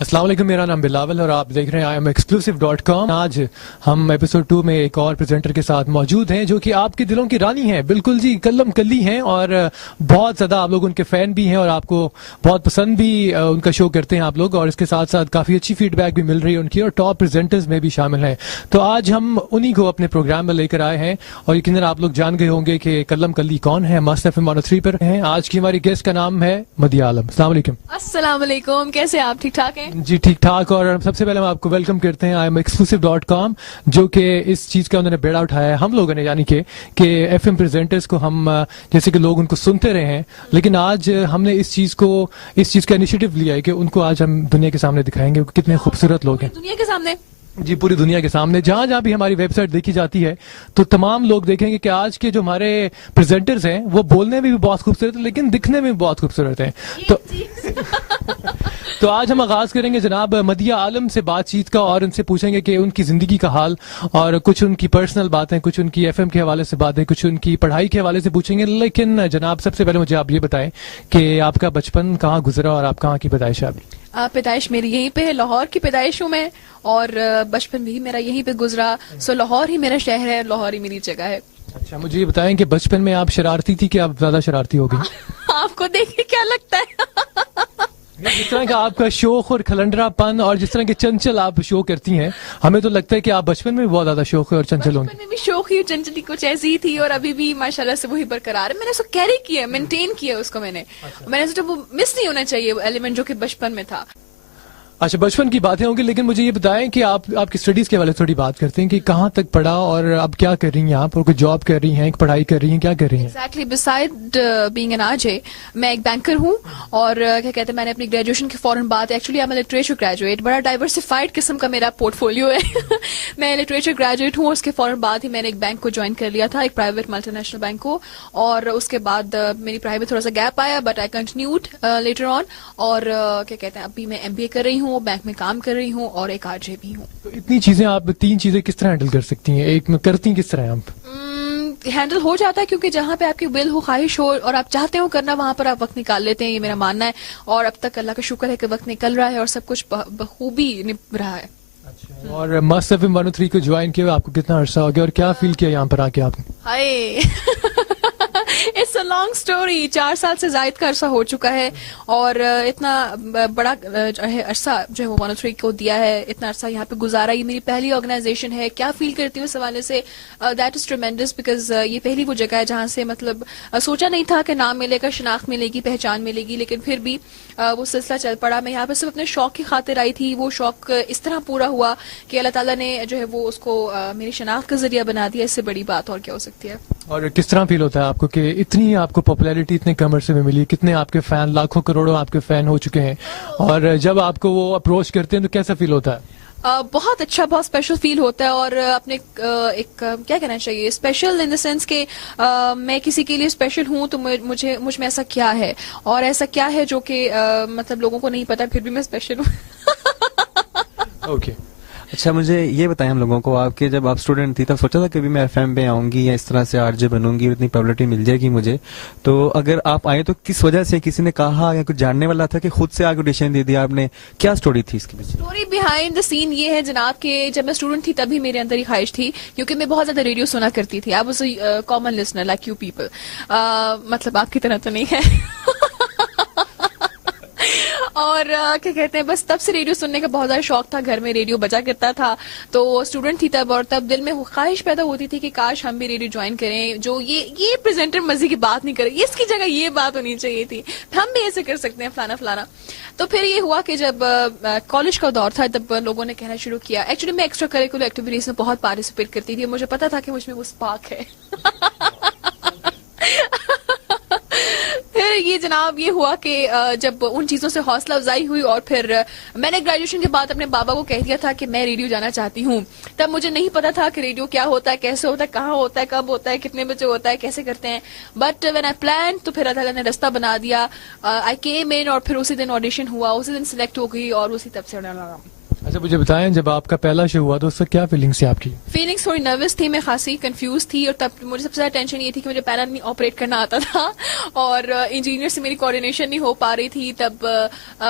अस्सलाम वालेकुम, मेरा नाम बिलावल और आप देख रहे हैं IAMExclusive.com। आज हम एपिसोड 2 में एक और प्रेजेंटर के साथ मौजूद हैं जो कि आपके दिलों की रानी है, बिल्कुल जी, कल्लम कल्ली हैं और बहुत ज़्यादा आप लोग उनके फ़ैन भी हैं और आपको बहुत पसंद भी उनका शो करते हैं आप लोग, और इसके साथ साथ काफ़ी अच्छी फीडबैक भी मिल रही है उनकी और टॉप प्रेजेंटर्स में भी शामिल हैं। तो आज हम उन्हीं को अपने प्रोग्राम में लेकर आए हैं और यकीनन आप लोग जान गए होंगे कि कल्लम कल्ली कौन है। मस्त FM 103 पर हैं। आज की हमारी गेस्ट का नाम है मदिया आलम। अस्सलाम वालेकुम। अस्सलाम वालेकुम, कैसे आप? ठीक ठाक हैं जी, ठीक ठाक। और सबसे पहले हम आपको वेलकम करते हैं IAMExclusive.com, जो कि इस चीज का उन्होंने बेड़ा उठाया है हम लोगों ने, यानी कि FM प्रेजेंटर्स को हम जैसे कि लोग उनको सुनते रहे हैं, लेकिन आज हमने इस चीज का इनिशिएटिव लिया है कि उनको आज हम दुनिया के सामने दिखाएंगे कि कितने खूबसूरत लोग हैं। दुनिया के सामने? जी, पूरी दुनिया के सामने। जहां जहां भी हमारी वेबसाइट देखी जाती है तो तमाम लोग देखेंगे कि आज के जो हमारे प्रेजेंटर्स हैं वो बोलने में भी बहुत खूबसूरत है लेकिन दिखने में भी बहुत खूबसूरत है। तो आज हम आगाज करेंगे जनाब मदिया आलम से बातचीत का और उनसे पूछेंगे कि उनकी जिंदगी का हाल और कुछ उनकी पर्सनल बातें, कुछ उनकी FM के हवाले से बातें, कुछ उनकी पढ़ाई के हवाले से पूछेंगे। लेकिन जनाब सबसे पहले मुझे आप ये बताएं कि आपका बचपन कहाँ गुजरा और आप कहाँ की पैदाइश है? पैदाइश मेरी यहीं पे है, लाहौर की पैदाइश हूँ मैं, और बचपन भी मेरा यहीं पे गुजरा। सो लाहौर ही मेरा शहर है, लाहौर ही मेरी जगह है। अच्छा, मुझे ये बताएं कि बचपन में आप शरारती थी कि आप ज्यादा शरारती हो गई? आपको देख के क्या लगता है? जिस तरह का आपका शौक और खलंडरापन और जिस तरह के चंचल आप शो करती हैं, हमें तो लगता है कि आप बचपन में भी बहुत ज्यादा शौक और चंचल होंगे। बचपन में भी शौक ही चंचली कुछ ऐसी ही थी और अभी भी माशाल्लाह से वही बरकरार है। मैंने उसको कैरी किया, मेंटेन किया उसको मैंने। मैंने सोचा वो मिस नहीं होना चाहिए वो एलिमेंट जो कि बचपन में था। अच्छा, बचपन की बातें होंगी, लेकिन मुझे ये बताएं कि आपकी स्टडीज के हवाले से थोड़ी बात करते हैं कि कहाँ तक पढ़ा और अब क्या कर रही हैं आप, और कोई जॉब कर रही हैं, पढ़ाई कर रही हैं, क्या कर रही हैं? Exactly, beside being an RJ, मैं एक बैंकर हूँ और क्या कहते हैं, मैंने अपनी ग्रेजुएशन के फौरन बाद, actually I am literature graduate, बड़ा डाइवर्सिफाइड किस्म का मेरा पोर्टफोलियो है। मैं लिटरेचर ग्रेजुएट हूँ, उसके फौरन बाद ही मैंने एक बैंक को ज्वाइन कर लिया था, एक प्राइवेट मल्टीनेशनल बैंक को, और उसके बाद मेरी पढ़ाई में थोड़ा सा गैप आया, but I continued later on. और क्या कहते हैं, अभी मैं MBA कर रही हूँ, बैंक में काम कर रही हूँ और एक RJ भी हूँ। तो इतनी चीजें आप, 3 चीजें किस तरह हैंडल कर सकती हैं? एक में करती किस तरह आप? हैंडल हो जाता है क्योंकि जहाँ पे आपकी विल हो, ख्वाहिश हो और आप चाहते हो करना, वहां पर आप वक्त निकाल लेते हैं, ये मेरा मानना है। और अब तक अल्लाह का शुक्र है कि वक्त निकल रहा है और सब कुछ बखूबी निभ रहा है। अच्छा, और मस्त FM 103 को ज्वाइन किया आपको कितना अर्सा हो गया और क्या फील किया यहाँ पर आके आपने? हाय इट्स अ लॉन्ग स्टोरी। 4 साल से जायद का अरसा हो चुका है और इतना बड़ा जो है अरसा जो है वो 103 को दिया है, इतना अरसा यहाँ पे गुजारा। ये मेरी पहली ऑर्गेनाइजेशन है। क्या फील करती हूँ इस हवाले से? दैट इज ट्रेमेंडस, बिकॉज ये पहली वो जगह है जहाँ से मतलब सोचा नहीं था कि नाम मिलेगा, शनाख्त मिलेगी, पहचान मिलेगी, लेकिन फिर भी वो सिलसिला चल पड़ा। मैं यहाँ पे सिर्फ अपने शौक की खातिर आई थी, वो शौक इस तरह पूरा हुआ कि अल्लाह ताला ने जो है वो उसको मेरी शनाख्त का जरिया बना दिया। इससे बड़ी बात और क्या हो सकती है? और किस तरह फील होता है आपको कि इतनी आपको पॉपुलैरिटी इतने कम अरसे में मिली, कितने आपके फैन, लाखों करोड़ों आपके फैन हो चुके हैं, और जब आपको वो अप्रोच करते हैं तो कैसा फील होता है? बहुत अच्छा, बहुत स्पेशल फील होता है। और अपने एक क्या कहना चाहिए, स्पेशल इन द सेंस के मैं किसी के लिए स्पेशल हूँ तो मुझ में ऐसा क्या है और ऐसा क्या है जो कि मतलब लोगों को नहीं पता, फिर भी मैं स्पेशल हूँ। ओके। अच्छा, मुझे ये बताएं हम लोगों को, आपके जब आप स्टूडेंट थी तब सोचा था कभी मैं FM पे आऊंगी या इस तरह से RJ बनूंगी, इतनी पॉपुलैरिटी मिल जाएगी मुझे? तो अगर आप आए तो किस वजह से, किसी ने कहा या कुछ जानने वाला था कि खुद से आगे ऑडिशन दे दिया आपने? क्या स्टोरी थी इसके पीछे? स्टोरी बिहाइंड द सीन ये है जनाब के, जब मैं स्टूडेंट थी तभी मेरे अंदर ही ख्वाहिश थी, क्योंकि मैं बहुत ज्यादा रेडियो सुना करती थी। I was a common listener like you people, मतलब आपकी तरह तो नहीं है। और क्या कहते हैं, बस तब से रेडियो सुनने का बहुत ज्यादा शौक था, घर में रेडियो बजा करता था। तो स्टूडेंट थी तब, और तब दिल में ख्वाहिश पैदा होती थी कि काश हम भी रेडियो ज्वाइन करें। जो ये प्रेजेंटर मजे की बात नहीं करे, इसकी जगह ये बात होनी चाहिए थी, हम भी ऐसे कर सकते हैं, फलाना फलाना। तो फिर ये हुआ कि जब कॉलेज का दौर था तब लोगों ने कहना शुरू किया। एक्चुअली मैं एक्स्ट्रा करिकुलर एक्टिविटीज में बहुत पार्टिसिपेट करती थी, मुझे पता था कि मुझमें वो स्पार्क है। फिर ये जनाब ये हुआ कि जब उन चीजों से हौसला अफजाई हुई और फिर मैंने ग्रेजुएशन के बाद अपने बाबा को कह दिया था कि मैं रेडियो जाना चाहती हूँ। तब मुझे नहीं पता था कि रेडियो क्या होता है, कैसे होता है, कहाँ होता है, कब होता है, कितने बजे होता है, कैसे करते हैं। बट व्हेन आई प्लान तो फिर अल्लाह ने रास्ता बना दिया। आई केम इन और फिर उसी दिन ऑडिशन हुआ, उसी दिन सिलेक्ट हो गई और उसी तब से। अच्छा मुझे बताएं, जब आपका पहला शो हुआ तो उससे क्या फीलिंग्स थी आपकी? फीलिंग्स थोड़ी नर्वस थी, मैं खासी कंफ्यूज थी, और तब मुझे सबसे ज्यादा टेंशन ये थी कि मुझे पहला नहीं ऑपरेट करना आता था और इंजीनियर से मेरी कोऑर्डिनेशन नहीं हो पा रही थी। तब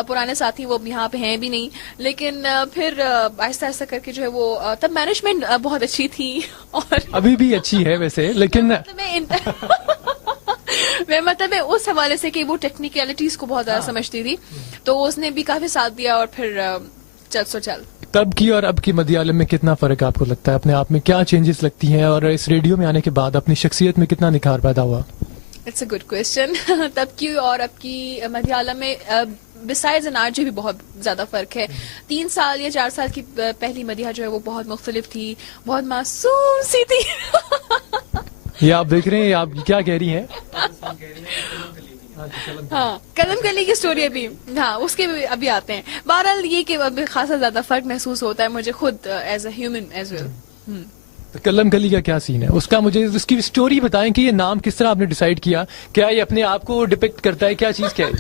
पुराने साथी वो अब यहाँ पे हैं भी नहीं, लेकिन फिर आहिस्ता आहिस्ता करके जो है वो तब मैनेजमेंट बहुत अच्छी थी और अभी भी अच्छी है वैसे, लेकिन मैं मतलब है उस हवाले से कि वो टेक्निकलिटीज को बहुत ज्यादा समझती थी, तो उसने भी काफी साथ दिया और फिर चल तब की और अब की मलयालम में कितना फर्क आपको लगता है? अपने आप में क्या चेंजेस लगती हैं और इस रेडियो में आने के बाद अपनी शख्सियत में कितना निखार पैदा हुआ? It's a good question. तब की और अब की मलयालम में बिसाइड्स एन आरजे भी बहुत ज्यादा फर्क है। 3 साल या 4 साल की पहली मदिहा जो है वो बहुत मुख्तलिफ थी, बहुत मासूम सी थी। ये आप देख रहे हैं, आप क्या कह रही हैं? हाँ, कलम कली की स्टोरी अभी, हाँ उसके भी अभी आते हैं। बहरहाल ये कि अभी खासा ज्यादा फर्क महसूस होता है मुझे खुद as a human as well. तो कलम कली का क्या सीन है उसका? मुझे उसकी स्टोरी बताएं कि ये नाम किस तरह आपने डिसाइड किया, क्या ये अपने आप को डिपिक्ट करता है, क्या चीज क्या है?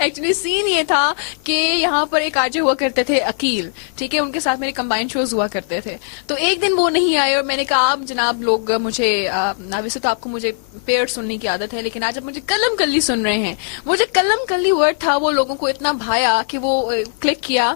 एक्चुअली सीन ये था कि यहाँ पर एक आरजे हुआ करते थे अकील, ठीक है, उनके साथ मेरे कंबाइंड शोज हुआ करते थे। तो एक दिन वो नहीं आए और मैंने कहा आप जनाब लोग मुझे वैसे तो आपको मुझे पेड़ सुनने की आदत है, लेकिन आज आप मुझे कलम कल्ली सुन रहे हैं। वो जो कलम कल्ली वर्ड था वो लोगों को इतना भाया कि वो क्लिक किया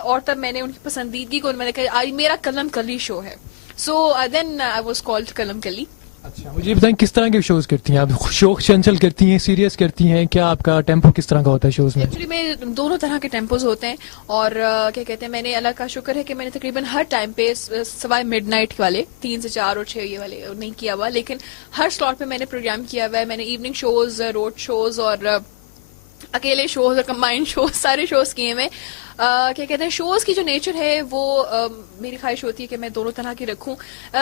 और तब मैंने उनकी पसंदीदगी को मैंने कहा आज मेरा कलम कल्ली शो है। So then I was called Kalam Kalli. अच्छा मुझे बताएं किस तरह के शोज करती हैं आप? शोक चंचल करती हैं, सीरियस करती हैं, क्या आपका टेम्पो किस तरह का होता है शोज में? एक्चुअली में दोनों तरह के टेम्पोज होते हैं और क्या कहते हैं, मैंने अल्लाह का शुक्र है कि मैंने तकरीबन हर टाइम पे सवाए मिडनाइट वाले 3 से 4 और 6 ये वाले नहीं किया हुआ, लेकिन हर स्लॉट पे मैंने प्रोग्राम किया हुआ है। मैंने इवनिंग शोज, रोड शोज और अकेले शोज और कंबाइंड शोज सारे शोज किए हुए। क्या कहते हैं, शोज की जो नेचर है वो मेरी ख्वाहिश होती है कि मैं दोनों तरह की रखूं।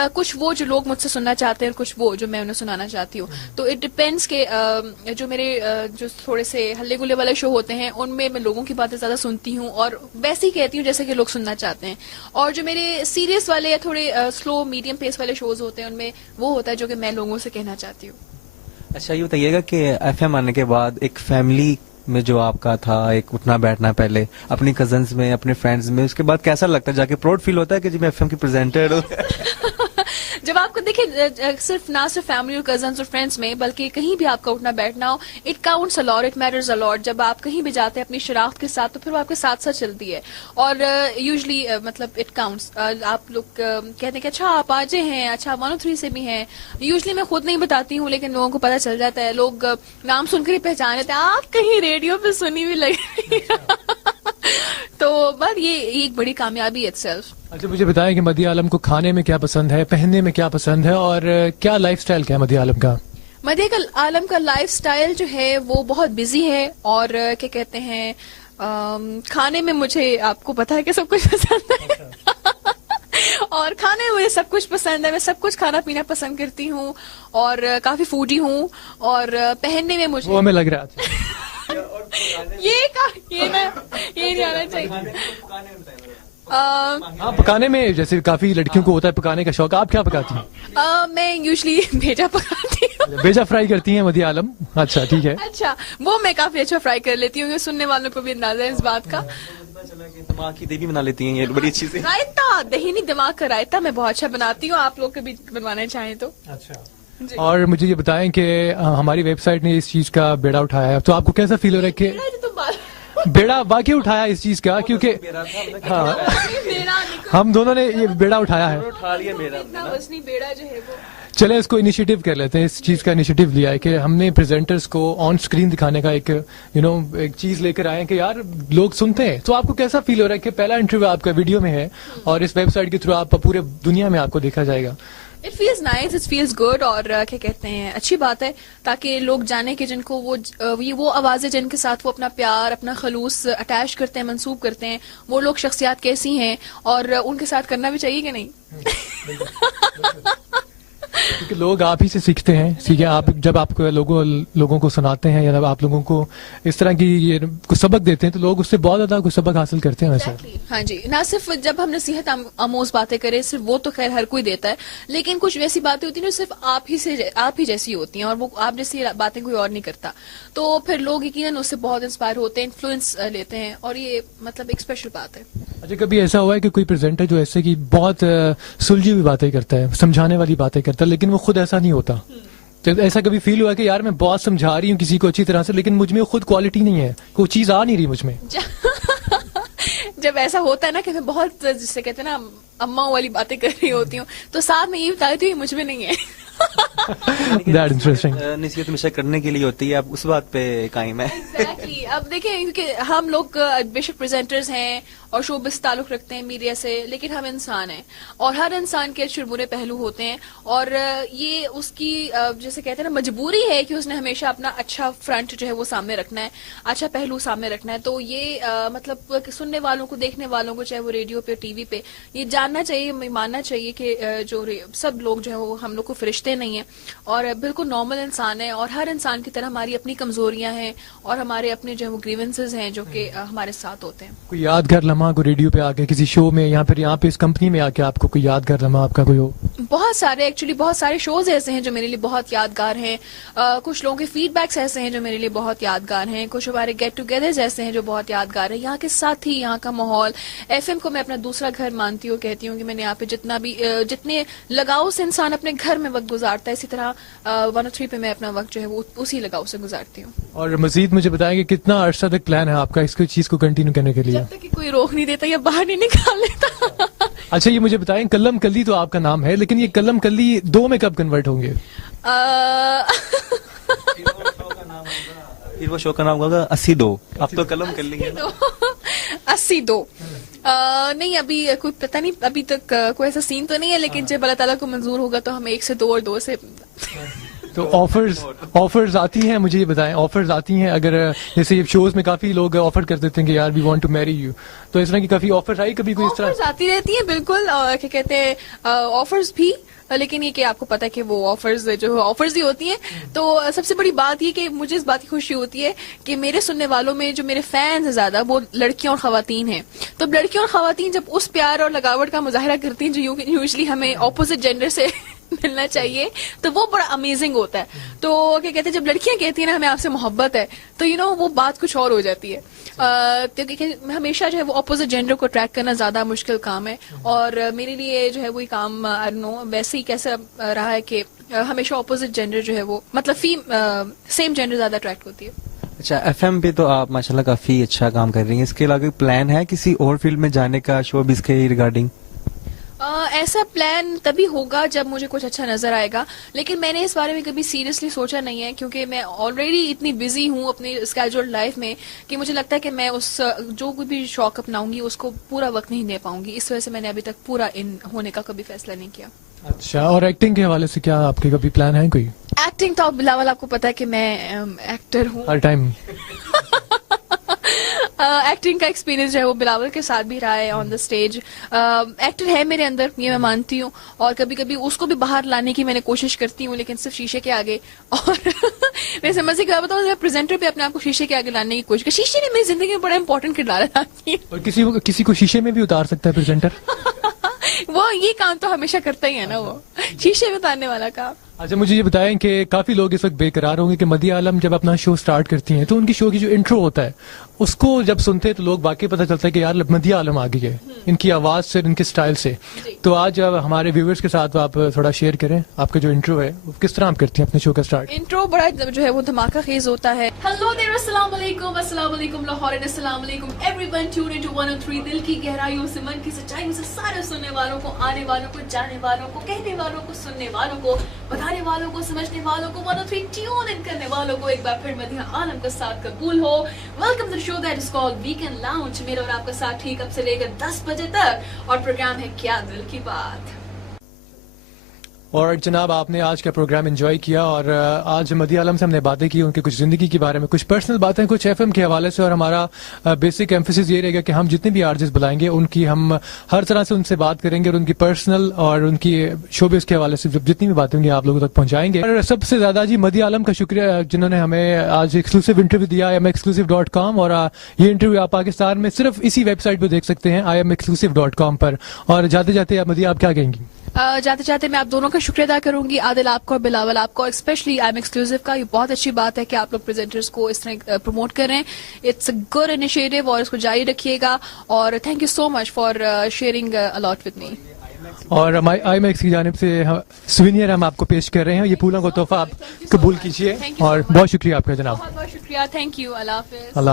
कुछ वो जो लोग मुझसे सुनना चाहते हैं और कुछ वो जो मैं उन्हें सुनाना चाहती हूँ। तो इट डिपेंड्स के जो मेरे जो थोड़े से हल्ले गुल्ले वाले शो होते हैं उनमें मैं लोगों की बातें ज्यादा सुनती हूँ और वैसे ही कहती हूँ जैसे कि लोग सुनना चाहते हैं। और जो मेरे सीरियस वाले या थोड़े स्लो मीडियम पेस वाले शोज होते हैं उनमें वो होता है जो कि मैं लोगों से कहना चाहती हूँ। अच्छा ये बताइएगा कि एफएम आने के बाद एक फैमिली में जो आपका था एक उठना बैठना, पहले अपनी कजन्स में, अपने फ्रेंड्स में, उसके बाद कैसा लगता है? जाके प्राउड फील होता है कि जी मैं एफएम की प्रेजेंटर हूँ? जब आपको देखिए सिर्फ ना सिर्फ फैमिली और कजन्स और फ्रेंड्स में बल्कि कहीं भी आपका उठना बैठना हो, it counts a lot, it matters a lot. जब आप कहीं भी जाते हैं अपनी शराफ्त के साथ तो फिर वो आपके साथ साथ चलती है और यूजुअली मतलब इट काउंट्स। आप लोग कहते हैं कि अच्छा आप आजे हैं, अच्छा 103 से भी हैं। यूजुअली मैं खुद नहीं बताती हूँ लेकिन लोगों को पता चल जाता है, लोग नाम सुनकर ही पहचान लेते हैं, आप कहीं रेडियो पे सुनी भी लगी। तो बस ये एक बड़ी कामयाबी है itself। अच्छा मुझे बताएं कि मलयालम को खाने में क्या पसंद है, पहनने में क्या पसंद है और क्या लाइफस्टाइल क्या है मलयालम का? मलयालम का लाइफस्टाइल जो है वो बहुत बिजी है और क्या कहते हैं खाने में मुझे आपको पता है कि सब कुछ पसंद है। और खाने में मुझे सब कुछ पसंद है, मैं सब कुछ खाना पीना पसंद करती हूँ और काफी फूडी हूँ। और पहनने में मुझे वो हमें लग रहा था ये नहीं आना चाहिए। हाँ पकाने में जैसे काफी लड़कियों को होता है पकाने का शौक, आप क्या पकाती हैं? मैं यूजुअली भेजा पकाती हूँ। भेजा फ्राई करती हैं मलयालम? अच्छा ठीक है। अच्छा वो मैं काफी अच्छा फ्राई कर लेती हूँ, सुनने वालों को भी अंदाजा है इस बात का। दिमाग की देवी बना लेती हैं ये बड़ी अच्छी से। रायता, दहीनी दिमाग का रायता मैं बहुत अच्छा बनाती हूँ, आप लोग कभी बनवाना चाहें तो। अच्छा और मुझे ये बताएं कि हमारी वेबसाइट ने इस चीज का बेड़ा उठाया है, तो आपको कैसा फील हो रहा है कि बेड़ा वाकई उठाया इस चीज का? क्योंकि हाँ हम दोनों ने ये बेड़ा उठाया है। बेड़ा जो है वो चले इसको इनिशिएटिव कर लेते हैं, इस चीज का इनिशिएटिव लिया है कि हमने प्रेजेंटर्स को ऑन स्क्रीन दिखाने का एक एक चीज लेकर आए हैं कि यार लोग सुनते हैं। तो आपको कैसा फील हो रहा है कि पहला इंटरव्यू आपका वीडियो में है और इस वेबसाइट के थ्रू आप पूरे दुनिया में आपको देखा जाएगा? It feels nice, it feels good और क्या कहते हैं अच्छी बात है ताकि लोग जाने कि जिनको वो आवाजें जिनके साथ वो अपना प्यार अपना खलूस अटैच करते हैं, मंसूब करते हैं, वो लोग शख्सियात कैसी हैं और उनके साथ करना भी चाहिए कि नहीं। क्योंकि लोग आप ही से सीखते हैं, ठीक है? आप जब आप लोगों को सुनाते हैं या जब आप लोगों को इस तरह की ये कुछ सबक देते हैं तो लोग उससे बहुत ज्यादा कुछ सबक हासिल करते हैं वैसे। हाँ जी, ना सिर्फ जब हम नसीहत आमोज बातें करें सिर्फ वो तो खैर हर कोई देता है, लेकिन कुछ वैसी बातें होती हैं जो सिर्फ आप ही जैसी होती हैं और वो आप जैसी बातें कोई और नहीं करता, तो फिर लोग यकीनन उससे बहुत इंस्पायर होते हैं, इन्फ्लुएंस लेते हैं और ये मतलब एक स्पेशल बात है। अच्छा, कभी ऐसा हुआ है कि कोई प्रेजेंटर जो ऐसे कि बहुत सुलझी हुई बातें करता है, समझाने वाली बातें करता है, लेकिन वो खुद ऐसा नहीं होता? तो ऐसा कभी फील हुआ कि यार मैं बहुत समझा रही हूँ किसी को अच्छी तरह से, लेकिन मुझ में खुद क्वालिटी नहीं है, कोई चीज आ नहीं रही मुझ में? जब ऐसा होता है ना कि मैं बहुत, जिससे कहते हैं ना, अम्मा वाली बातें कर रही होती हूँ, तो साथ में ये बता देती हूँ मुझ में नहीं है। That interesting. नसीहत हमेशा करने के लिए होती है, आप उस बात पे कायम है। Exactly. अब देखें, क्योंकि हम लोग बेशक प्रेजेंटर्स हैं और शोबिस ताल्लुक रखते हैं मीडिया से, लेकिन हम इंसान हैं और हर इंसान के अच्छे बुरे पहलू होते हैं, और ये उसकी जैसे कहते हैं ना, मजबूरी है कि उसने हमेशा अपना अच्छा फ्रंट जो है वो सामने रखना है, अच्छा पहलू सामने रखना है। तो ये मतलब सुनने वालों को, देखने वालों को, चाहे वो रेडियो पे, टीवी पे, ये जानना चाहिए, मानना चाहिए कि जो सब लोग जो है वो हम लोग को फरिश्ते नहीं है और बिल्कुल नॉर्मल इंसान है, और हर इंसान की तरह हमारी अपनी कमजोरियां हैं और हमारे अपने जो है वो ग्रीवेंसेस हैं जो कि हमारे साथ होते हैं। कोई यादगार लम्हा को रेडियो पे आके, किसी शो में, या फिर यहाँ पे इस कंपनी में आके आपको कोई यादगार लम्हा आपका कोई हो? बहुत सारे, एक्चुअली बहुत सारे शोज ऐसे हैं जो मेरे लिए बहुत यादगार हैं। कुछ लोगों के फीडबैक्स ऐसे हैं जो मेरे लिए बहुत यादगार हैं। कुछ हमारे गेट टुगेदर्स ऐसे हैं जो बहुत यादगार है। यहाँ के साथ ही यहाँ का माहौल, एफएम को मैं अपना दूसरा घर मानती हूँ, कहती हूँ कि मैंने यहाँ पे जितना भी जितने लगाव से इंसान अपने घर में वक्त गुजारता है, इसी तरह 103 पे मैं अपना वक्त जो है वो उसी लगाव से गुजारती हूँ। और मजीद मुझे बताएंगे कितना अरसा तक प्लान है आपका इसको चीज को कंटिन्यू करने के लिए? जब तक कि कोई रोक नहीं देता या बाहर नहीं निकाल लेता। अच्छा, ये मुझे बताएं, कलम कली तो आपका नाम है, लेकिन ये कलम कली 2 में कब कन्वर्ट होंगे? फिर वो शो का नाम होगा 82। अब तो कलम कर लेंगे। 82 नहीं, अभी कोई पता नहीं, अभी तक कोई ऐसा सीन तो नहीं है, लेकिन जब अल्लाह ताला को मंजूर होगा तो हम 1 से 2 और 2 से। तो ऑफर्स आती हैं, मुझे ये बताएं, ऑफर्स आती हैं? अगर जैसे शोज में काफी लोग ऑफर कर देते हैं कि यार we want to marry you, तो इस तरह की काफी ऑफर्स आई कभी कोई इस तरह? ऑफर्स आती रहती है बिल्कुल, क्या कहते हैं, ऑफर्स भी, लेकिन ये कि आपको पता है कि वो ऑफर्स जो ऑफर्स ही होती हैं। तो सबसे बड़ी बात ये कि मुझे इस बात की खुशी होती है कि मेरे सुनने वालों में जो मेरे फैंस हैं ज्यादा, वो लड़कियां और खवातीन हैं। तो लड़कियां और खवातीन जब उस प्यार और लगावट का मुजाहरा करती हैं जो यूजुअली हमें ऑपोजिट जेंडर से मिलना चाहिए, तो वो बड़ा अमेजिंग होता है। तो क्या कहते हैं, जब लड़कियां कहती हैं ना हमें आपसे मोहब्बत है, तो वो बात कुछ और हो जाती है। क्योंकि हमेशा जो है वो ऑपोजिट जेंडर को ट्रैक करना ज्यादा मुश्किल काम है, और मेरे लिए जो है वही काम, आई डोंट नो वैसे ही कैसा रहा है कि हमेशा ऑपोजिट जेंडर जो है वो, मतलब सेम जेंडर ज्यादा अट्रैक्ट होती है। अच्छा, एफएम पे तो आप माशाल्लाह काफी अच्छा काम कर रही हैं। इसके अलावा प्लान है किसी और फील्ड में जाने का, शोबिज़ के रिगार्डिंग? ऐसा प्लान तभी होगा जब मुझे कुछ अच्छा नजर आएगा, लेकिन मैंने इस बारे में कभी सीरियसली सोचा नहीं है, क्योंकि मैं ऑलरेडी इतनी बिजी हूँ अपनी स्केड्यूल्ड लाइफ में कि मुझे लगता है कि मैं उस जो कोई भी शौक अपनाऊंगी उसको पूरा वक्त नहीं दे पाऊंगी। इस वजह से मैंने अभी तक पूरा इन होने का कभी फैसला नहीं किया। अच्छा, और एक्टिंग के हवाले से क्या आपके कभी प्लान है कोई? एक्टिंग तो बिलावल आपको पता है कि मैं एक्टर हूँ। हर टाइम एक्टिंग का एक्सपीरियंस जो है वो बिलावल के साथ भी रहा है ऑन द स्टेज। एक्टर है मेरे अंदर, ये मैं मानती हूँ, और कभी कभी उसको भी बाहर लाने की मैंने कोशिश करती हूँ, लेकिन सिर्फ शीशे के आगे। और वैसे मजे की बात बताऊँ, मैं प्रेजेंटर पे अपने आप को शीशे के आगे लाने की कोशिश की। शीशे ने मेरी जिंदगी में बड़ा इंपॉर्टेंट किरदार अदा किया। और किसी को शीशे में भी उतार सकता है प्रेजेंटर? वो ये काम तो हमेशा करता ही है ना, वो शीशे में उतारने वाला काम। अच्छा, मुझे ये बताएं कि काफी लोग इस वक्त बेकरार होंगे कि मदिया आलम जब अपना शो स्टार्ट करती हैं तो उनकी शो की जो इंट्रो होता है उसको जब सुनते हैं तो लोग वाकई पता चलता है कि यार मदिया आलम आ गई है, इनकी आवाज से, इनके स्टाइल से। तो आज हमारे व्यूअर्स के साथ आप थोड़ा शेयर करें आपका जो इंट्रो है वो किस तरह आप करती हैं अपने शो का स्टार्ट? इंट्रो बड़ा जो है वो धमाका खेज होता है। हेलो देयर, अस्सलाम वालेकुम, अस्सलाम वालेकुम लाहौर, अस्सलाम वालेकुम एवरीवन, ट्यून इनटू 103, दिल की गहराइयों से, मन की सच्चाइयों से, सारे सुनने वालों को, आने वालों को, जाने वालों को, कहने वालों को, सुनने वालों को, बताने वालों को, समझने वालों को, 103 ट्यून इन करने वालों को एक बार फिर मदिया आलम का साथ कबूल हो। Welcome to the show that is called weekend lounge. मेरा और आपका साथ ठीक अब से लेकर 10 बजे तक, और प्रोग्राम है क्या दिल की बात। और जनाब, आपने आज का प्रोग्राम एंजॉय किया, और आज मदिया आलम से हमने बातें की, उनकी कुछ जिंदगी के बारे में, कुछ पर्सनल बातें, कुछ एफएम के हवाले से, और हमारा बेसिक एम्फेसिस ये रहेगा कि हम जितने भी आर्टिस्ट बुलाएंगे उनकी हम हर तरह से उनसे बात करेंगे और उनकी पर्सनल और उनकी शोबिस के हवाले से जितनी भी बातें होंगी आप लोगों तक पहुंचाएंगे। और सबसे ज्यादा जी मदिया आलम का शुक्रिया जिन्होंने हमें आज एक्सक्लूसिव इंटरव्यू दिया IamExclusive.com, और ये इंटरव्यू आप पाकिस्तान में सिर्फ इसी वेबसाइट पर देख सकते हैं IamExclusive.com पर। और जाते जाते मदिया आप क्या कहेंगी? जाते जाते मैं आप दोनों का शुक्रिया अदा करूंगी, आदिल आपको और बिलावल आपको, स्पेशली आई एम एक्सक्लूसिव का। ये बहुत अच्छी बात है कि आप लोग प्रेजेंटर्स को इस तरह प्रमोट कर रहे हैं। इट्स अ गुड इनिशिएटिव और इसको जारी रखिएगा। और thank you so much for sharing a lot with me. और आई मैक्स की जानिब से सुवेनियर हम आपको पेश कर रहे हैं, ये फूलों का तोहफा आप कबूल कीजिए। Thank you so और much. बहुत शुक्रिया आपका जनाब। बहुत बहुत शुक्रिया, thank you, Allah Hafiz. Allah